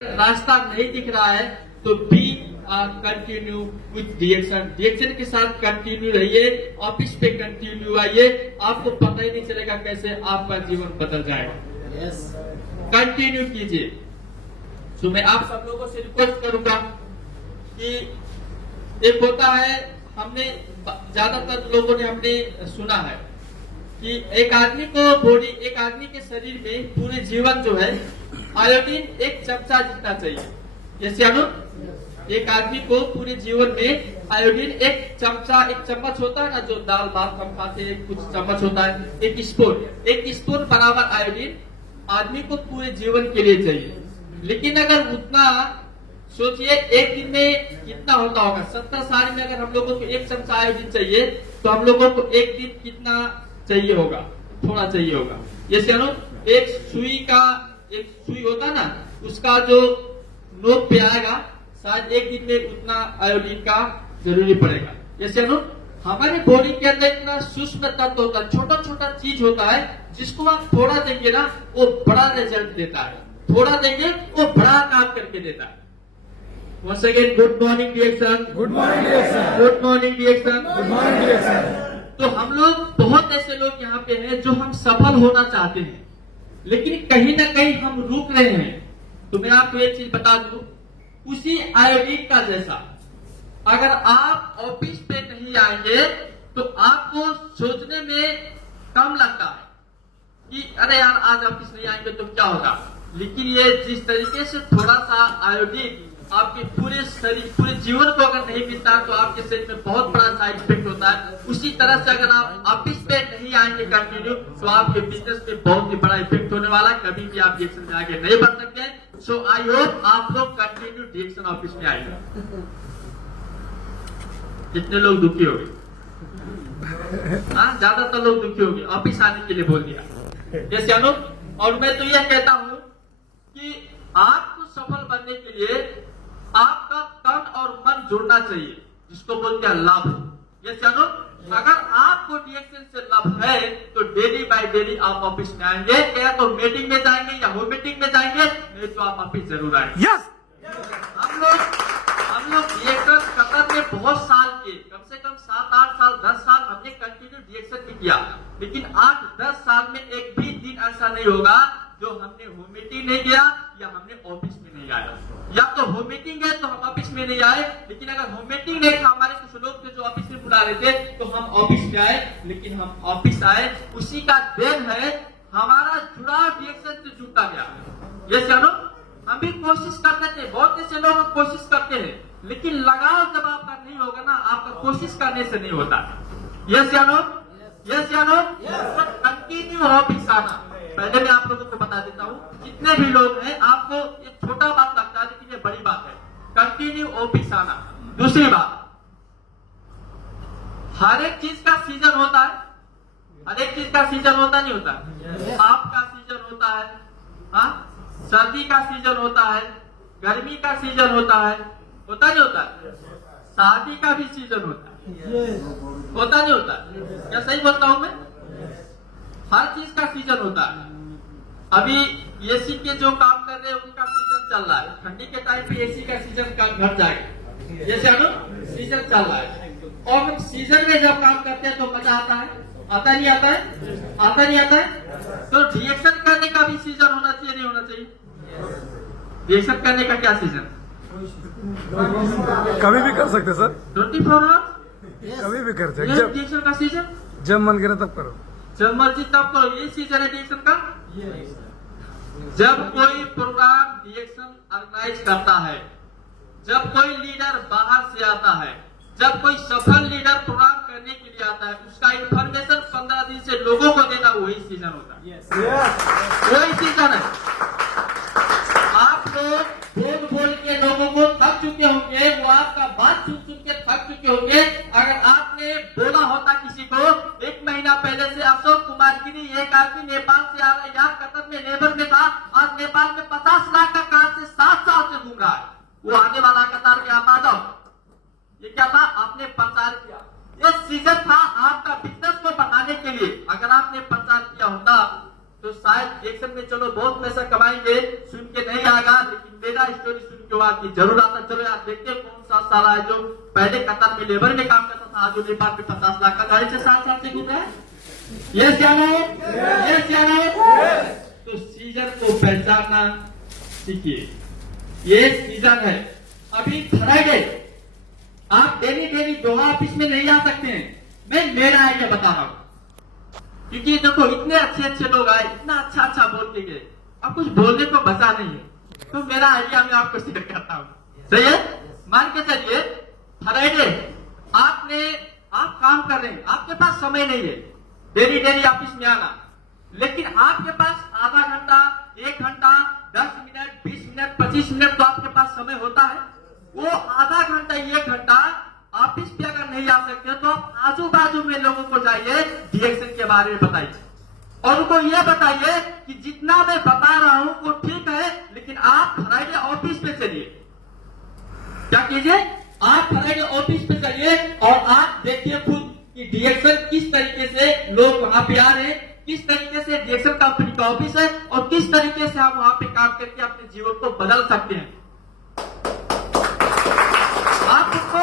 रास्ता नहीं दिख रहा है तो बी कंटिन्यू विथ डिएक्शन के साथ कंटिन्यू रहिए, ऑफिस पे कंटिन्यू आइए, आपको पता ही नहीं चलेगा कैसे आपका जीवन बदल जाएगा। कंटिन्यू कीजिए। तो मैं आप सब लोगों से रिक्वेस्ट करूंगा कि एक होता है, हमने ज्यादातर लोगों ने हमने सुना है कि एक आदमी के शरीर में पूरे जीवन जो है आयोडीन एक चमचा जितना चाहिए। जैसे एक आदमी को पूरे जीवन में आयोडीन एक चम्मच होता है ना, जो दाल भात हम खाते हैं कुछ चम्मच होता है, एक स्पून बराबर आयोडीन आदमी को पूरे जीवन के लिए चाहिए। लेकिन अगर उतना सोचिए एक दिन में कितना होता होगा। 70 साल में अगर हम लोगों को एक चमचा आयोडीन चाहिए तो हम लोगों को एक दिन कितना चाहिए होगा? थोड़ा चाहिए होगा। जैसे एक सुई होता ना, उसका जो नोक पे आएगा शायद एक दिन में उतना आयोडीन का जरूरी पड़ेगा। जैसे हमारे बॉडी के अंदर इतना सूक्ष्म तत्व होता है, छोटा छोटा चीज होता है, जिसको आप थोड़ा देंगे ना वो बड़ा रिजल्ट देता है, थोड़ा देंगे वो बड़ा काम करके देता है। Once again, good morning डिएक्शन, गुड मॉर्निंग डिएक्शन, गुड मॉर्निंग डिएक्शन, गुड मॉर्निंग डिएक्शन। तो हम लोग बहुत ऐसे लोग यहाँ पे हैं जो हम सफल होना चाहते हैं, लेकिन कहीं ना कहीं हम रुक रहे हैं। तो मैं आपको एक चीज बता दूं, उसी आयोडीन का जैसा अगर आप ऑफिस पे नहीं आएंगे तो आपको सोचने में कम लगता है कि अरे यार आज ऑफिस नहीं आएंगे तो क्या होगा। लेकिन ये जिस तरीके से थोड़ा सा आयोडीन आपके पूरे शरीर पूरे जीवन को अगर नहीं मिलता तो आपके शरीर में बहुत बड़ा साइड इफेक्ट होता है। उसी तरह से अगर आप ऑफिस पे नहीं आएंगे कंटिन्यू तो आपके बिजनेस में बहुत ही बड़ा इफेक्ट होने वाला है। कभी भी आप डिएक्शन में आगे नहीं बढ़ सकते। सो आई होप आप लोग कंटिन्यू डिएक्शन ऑफिस में आएंगे। कितने लोग दुखी हो गए? ज्यादातर लोग दुखी हो गए, ऑफिस आने के लिए बोल दिया। जैसे और मैं तो यह कहता हूं कि आपको सफल बनने के लिए आपका तन और मन जुड़ना चाहिए, जिसको बोलते हैं लव। जैसे अगर आपको डिएक्शन से लव है तो डेली बाय डेली आप ऑफिस में आएंगे, क्या तो मीटिंग में जाएंगे या होम मीटिंग में जाएंगे, नहीं तो आप ऑफिस जरूर आएंगे। यस, हम लोग डिएक्शन कतर में बहुत साल के, कम से कम 7-8 साल 10 साल हमने कंटिन्यू डिएक्शन भी किया। लेकिन 8-10 साल में एक भी दिन ऐसा नहीं होगा जो हमने होम मीटिंग नहीं किया या हमने ऑफिस में नहीं आया। या तो होम मीटिंग है तो हम ऑफिस में नहीं आए, लेकिन अगर होम मीटिंग नहीं था, हमारे कुछ लोग थे जो ऑफिस में बुला रहे थे तो हम ऑफिस में आए, लेकिन हम ऑफिस आए उसी का देन है हमारा जुड़ाव डिएक्शन से जुड़ता गया। ये हम भी कोशिश करते थे, बहुत ऐसे लोग कोशिश करते हैं, लेकिन लगाव जब आपका नहीं होगा ना, आपका कोशिश करने से नहीं होता। कंटिन्यू ऑफिस आना। पहले मैं आप लोगों को बता देता हूँ, जितने भी लोग हैं आपको ये छोटा बात लगता है लेकिन ये बड़ी बात है, कंटिन्यू ऑफिस आना। दूसरी बात, हर एक चीज का सीजन होता है, हर एक चीज का सीजन होता नहीं होता। आपका सीजन होता है, हाँ, सर्दी का सीजन होता है, गर्मी का सीजन होता है, होता नहीं होता। शादी का भी सीजन होता है, होता नहीं होता। क्या सही बोलता हूं मैं? हर चीज का सीजन होता है। अभी एसी के जो काम कर रहे हैं उनका सीजन चल रहा है, ठंडी के टाइम पे एसी का सीजन घट जाएगा। जैसे सीजन चल रहा है, और हम सीजन में जब काम करते हैं तो मजा आता है, आता नहीं आता है, आता नहीं आता है। तो डिएक्शन करने का भी सीजन होना चाहिए, नहीं होना चाहिए? डिएक्शन करने का क्या सीजन? कभी भी कर सकते सर, 24 आवर्स कभी भी कर सकते। डिएक्शन का सीजन जब मन करे तब करो, जब मर्जी तब करो। ये सीजन है डिएक्शन का। जब कोई प्रोग्राम डिएक्शन ऑर्गेनाइज करता है, जब कोई लीडर बाहर से आता है, जब कोई सफल लीडर प्रोग्राम करने के लिए आता है, उसका इंफॉर्मेशन 15 दिन से लोगों को देना, वही सीजन होता है। वही सीजन है। आप लोग बोल के लोगों को थक चुके होंगे, वो आपका बात सुन के थक चुके होंगे। अगर आपने बोला होता किसी को 1 महीना पहले से, अशोक कुमार गिरी एक आदमी नेपाल से आ रहा है, यहाँ कतर में लेबर में था, आज नेपाल में 50 लाख का कार से 7 साल से घूम रहा है, वो आने वाला कतार में आप आ जाओ। ये क्या था? आपने प्रचार किया। ये सीजन था आपका बिजनेस को बढ़ाने के लिए। अगर आपने प्रचार किया होता तो शायद डिएक्शन में चलो बहुत पैसा कमाएंगे, सुन के नहीं आएगा, लेकिन मेरा स्टोरी सुन के बाद की जरूर आता। चलो यार देखते हैं कौन सा साला है जो पहले कतर में लेबर में काम करता था, आज वो नेपाल में 50 लाख का गाड़ी से 7 साल से घूम रहा है। ये सियाना तो सीजन को पहचानना सीखिए। ये सीजन है। अभी फ्राइडे आप डेली दोहा ऑफिस में नहीं आ सकते हैं। मैं मेरा आइडिया बता रहा हूँ, क्योंकि देखो इतने अच्छे लोग आए, इतना अच्छा बोल के गए, अब कुछ बोलने को बचा नहीं है। तो मेरा आइडिया मैं आपको शेयर करता हूँ। सही है? मान के चलिए फ्राइडे आप काम कर रहे हैं, आपके पास समय नहीं है डेली ऑफिस में आना, लेकिन आपके पास आधा घंटा, 1 घंटा, 10 मिनट, 20 मिनट, 25 मिनट तो आपके पास समय होता है। वो आधा घंटा, 1 घंटा ऑफिस पे अगर नहीं आ सकते तो आप आजू बाजू में लोगों को जाइए, डीएक्शन के बारे में बताइए और उनको ये बताइए कि जितना मैं बता रहा हूं वो ठीक है, लेकिन आप फ्राइडे ऑफिस पे चलिए। क्या कीजिए? आप फ्राइडे ऑफिस पे चलिए और आप देखिए खुद कि डीएक्शन किस तरीके से लोग वहां पे आ रहे हैं, किस तरीके से डीएक्शन कंपनी का ऑफिस है और किस तरीके से आप वहां पे काम करके अपने जीवन को बदल सकते हैं। आप उसको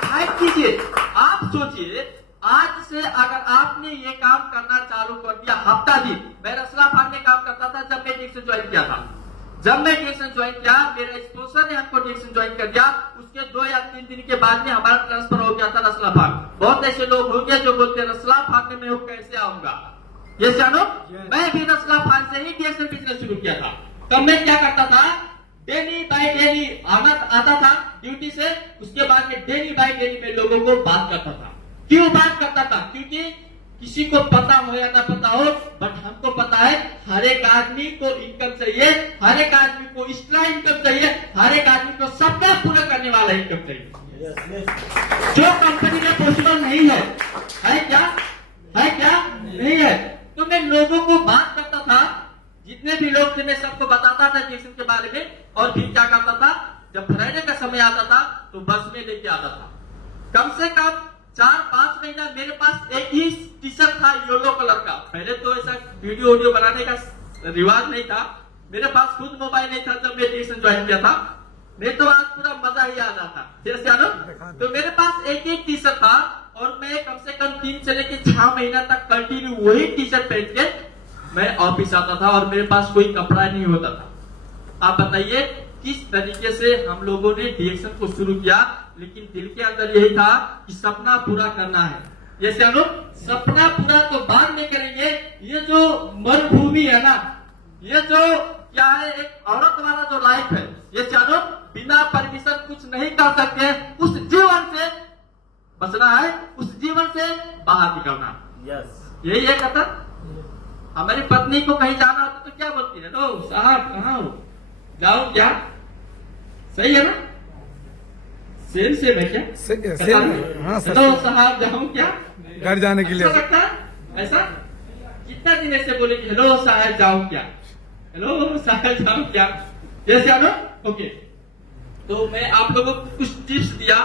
फाइट कीजिए। आप सोचिए, आज से अगर आपने ये काम करना चालू कर दिया हफ्ता दिन, मैं रसला फार्म में काम करता था जब मैं डीएक्शन ज्वाइन किया था। जब मैं डीएक्शन ज्वाइन किया, मेरा स्पॉन्सर ने हमको डीएक्शन ज्वाइन कर दिया। उसके 2 या 3 दिन के बाद में हमारा ट्रांसफर हो गया था रसला फार्म। बहुत ऐसे लोग होंगे जो बोलते हैं रसला फार्म में मैं कैसे आऊंगा। ये जानो, मैं भी रसला फार्म से ही डीएक्शन बिजनेस शुरू किया था। तब मैं क्या करता था, डेली बाय डेली आता था ड्यूटी से, उसके बाद में डेली बाय डेली में लोगों को बात करता था। क्यों बात करता था? क्योंकि किसी को पता हो या ना पता हो, बट हमको पता है हर एक आदमी को इनकम चाहिए, हर एक आदमी को एक्स्ट्रा इनकम चाहिए, हर एक आदमी को सपना पूरा करने वाला इनकम चाहिए, जो कंपनी में पॉसिबल नहीं है क्या? नहीं है। तो मैं लोगों को बात करता था, जितने भी लोग थे मैं सबको बताता था डीएक्शन के बारे में। और फिर क्या करता था, जब फ्राइडे का समय आता था तो बस में लेके आता था। कम से कम 4-5 महीना मेरे पास एक ही टी शर्ट था येलो कलर का। पहले तो ऐसा वीडियो बनाने का रिवाज नहीं था, मेरे पास खुद मोबाइल नहीं था जब मैं डीएक्शन ज्वाइन किया था, नहीं तो आज पूरा मजा ही आ जाता। तो मेरे पास एक ही टी शर्ट था और मैं कम से कम 3 से लेकर 6 महीना तक कंटिन्यू वही टी शर्ट पहन के मैं ऑफिस आता था और मेरे पास कोई कपड़ा नहीं होता था। आप बताइए किस तरीके से हम लोगों ने डीएक्शन को शुरू किया, लेकिन दिल के अंदर यही था कि सपना पूरा करना है। ये सपना पूरा तो बाद में करेंगे। ये जो मरुभूमि है ना, ये जो क्या है, एक औरत वाला जो लाइफ है, ये जानो बिना परमिशन कुछ नहीं कर सकते। उस जीवन से बचना है, उस जीवन से बाहर निकलना। यही है कथन। हमारी पत्नी को कहीं जाना होता तो क्या बोलती है? लो साहब कहाँ हो, जाओ क्या? सही है ना? सेम है क्या? हाँ सर, तो साहब जाऊं क्या? घर जाने के लिए अच्छा लगता है ऐसा? कितना दिन ऐसे बोले कि हेलो साहब जाऊं क्या, हेलो साहब जाऊं क्या? जैसे आनो ओके। तो मैं आप लोगों को कुछ टिप्स दिया,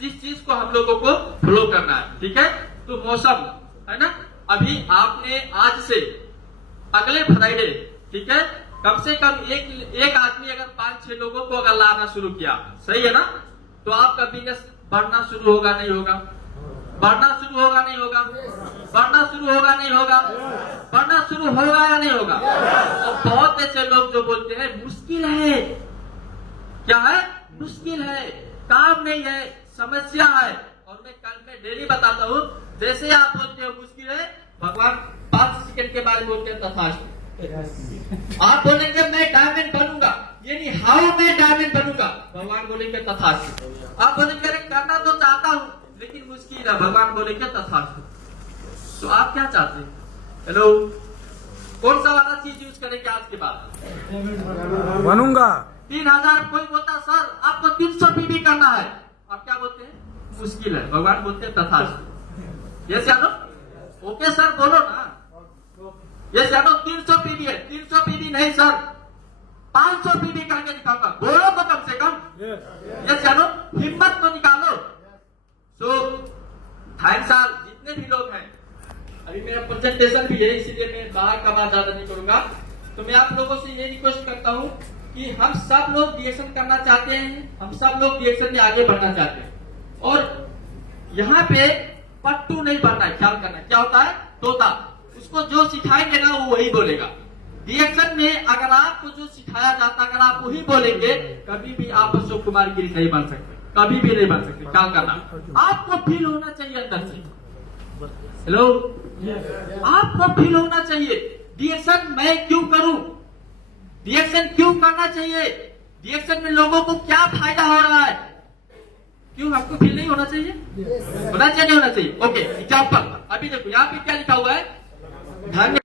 जिस चीज को हम लोगों को फॉलो करना है, ठीक है? तो मौसम है ना, अभी आपने आज से अगले फ्राइडे, ठीक है, कम से कम एक आदमी अगर 5-6 लोगों को अगर लाना शुरू किया, सही है ना, तो आपका बिजनेस बढ़ना शुरू होगा नहीं होगा? बढ़ना शुरू होगा नहीं होगा? बढ़ना शुरू होगा नहीं होगा? बढ़ना शुरू होगा या नहीं होगा? और बहुत ऐसे लोग जो बोलते हैं मुश्किल है, क्या है? मुश्किल है, काम नहीं है, समस्या है। और मैं डेली बताता हूँ, जैसे आप बोलते हो मुश्किल है, भगवान 5 सेकंड के बाद बोलते हैं तथास्तु। आप बोलेंगे मैं डायमंड बनूंगा, यानी हाउ मैं डायमंड बनूंगा, भगवान बोलेंगे तथास्तु। आप बोलेंगे अरे करना तो चाहता हूँ लेकिन मुश्किल है, भगवान बोलेंगे तथास्तु। तो आप क्या चाहते हैं? हेलो, कौन सा वाला चीज यूज करेंगे आज के बाद? बनूंगा। 3000 कोई बोलता सर आपको 300 पीबी करना है, आप क्या बोलते हैं? मुश्किल है, भगवान बोलते हैं तथास्तु। ये जानो, ओके सर बोलो ना, ये जानो 300 पीबी है, 300 पीबी नहीं सर 500 पीबी करके दिखाऊंगा, बोलो तो कम से कम। ये जानो, हिम्मत तो निकालो। सो थैंक्स यार जितने भी लोग हैं, अभी मेरा प्रेजेंटेशन भी है, इसीलिए मैं बाहर का बात ज्यादा नहीं करूंगा। तो मैं आप लोगों से ये रिक्वेस्ट करता हूँ कि हम सब लोग रिएक्शन करना चाहते हैं, हम सब लोग रिएक्शन में आगे बढ़ना चाहते हैं, और यहाँ पे पट्टू नहीं बनना है, ख्याल करना है। क्या होता है? तोता, उसको जो सिखाएंगे ना वो वही बोलेगा। रिएक्शन में अगर आपको जो सिखाया जाता है अगर आप वही बोलेंगे, कभी भी आप अशोक कुमार गिरी नहीं बन सकते, कभी भी नहीं बन सकते। क्या करना, आपको फील होना चाहिए अंदर से। हेलो, आपको फील होना चाहिए रिएक्शन मैं क्यों करूं, रिएक्शन क्यों करना चाहिए, रिएक्शन में लोगों को क्या फायदा हो रहा है, क्यों? आपको फील नहीं होना चाहिए? होना चाहिए, नहीं होना चाहिए? ओके, एग्जाम्पल अभी देखो यहाँ पे क्या लिखा हुआ है, धन्य